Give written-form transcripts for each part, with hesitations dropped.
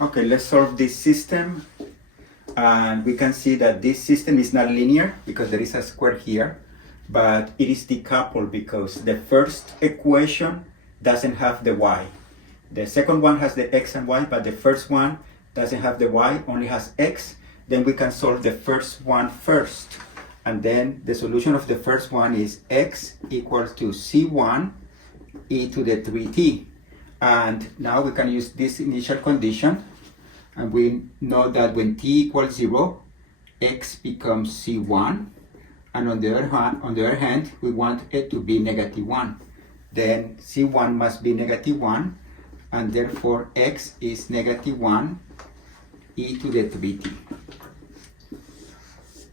Okay, let's solve this system. And we can see that this system is not linear because there is a square here, but it is decoupled because the first equation doesn't have the y. The second one has the x and y, but the first one doesn't have the y, only has x. Then we can solve the first one first. And then the solution of the first one is x equals to c1 e to the 3t. And now we can use this initial condition. And we know that when t equals 0, x becomes c1. And on the other hand, we want it to be -1. Then c1 must be -1. And therefore, x is -1 e to the 3t.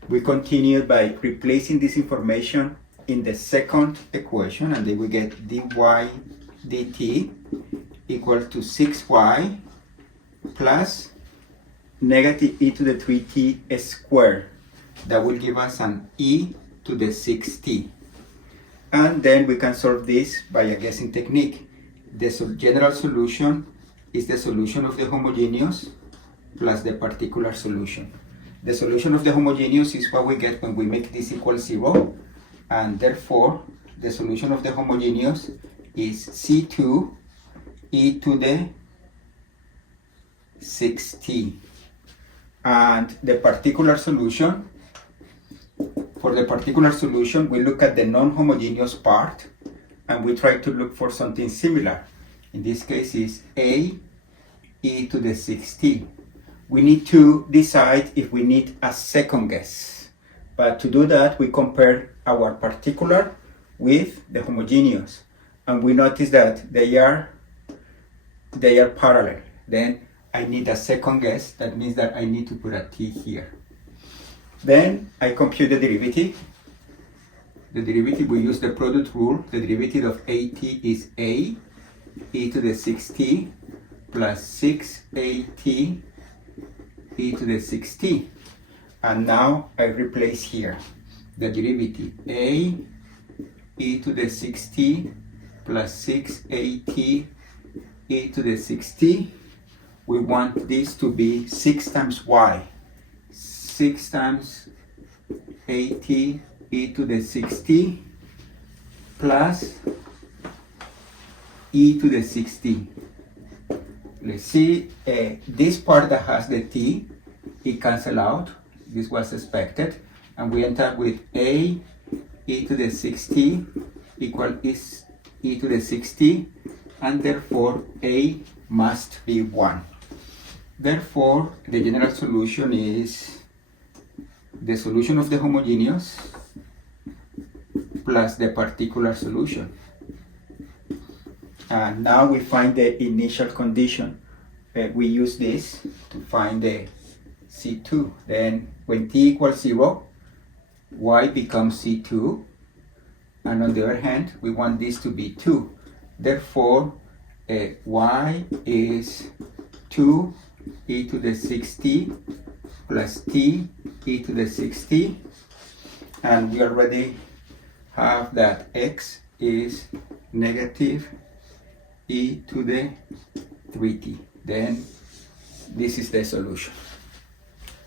We continue by replacing this information in the second equation, and then we get dy dt equal to 6y plus -e to the 3t squared. That will give us an e to the 6t. And then we can solve this by a guessing technique. The general solution is the solution of the homogeneous plus the particular solution. The solution of the homogeneous is what we get when we make this equal 0, and therefore the solution of the homogeneous is c2 e to the 6t. And the particular solution, for the particular solution, we look at the non-homogeneous part and we try to look for something similar. In this case is a e to the 6t. We need to decide if we need a second guess. But to do that, we compare our particular with the homogeneous. And we notice that they are parallel. Then I need a second guess. That means that I need to put a t here. Then I compute the derivative. The derivative, we use the product rule. The derivative of at is a e to the 6t plus 6at e to the 6t. And now I replace here the derivative a e to the 6t plus 6at e to the 6t. We want this to be 6 times y. 6 times at e to the 6t plus e to the 6t. Let's see, this part that has the t, it cancels out. This was expected. And we end up with a e to the 6t equal is e to the 6t, and therefore a must be 1. Therefore, the general solution is the solution of the homogeneous plus the particular solution. And now we find the initial condition. We use this to find the C2. Then when t equals 0, y becomes C2. And on the other hand, we want this to be 2. Therefore, y is 2 e to the 6t plus t e to the 6t. And we already have that x is negative e to the 3t. Then this is the solution.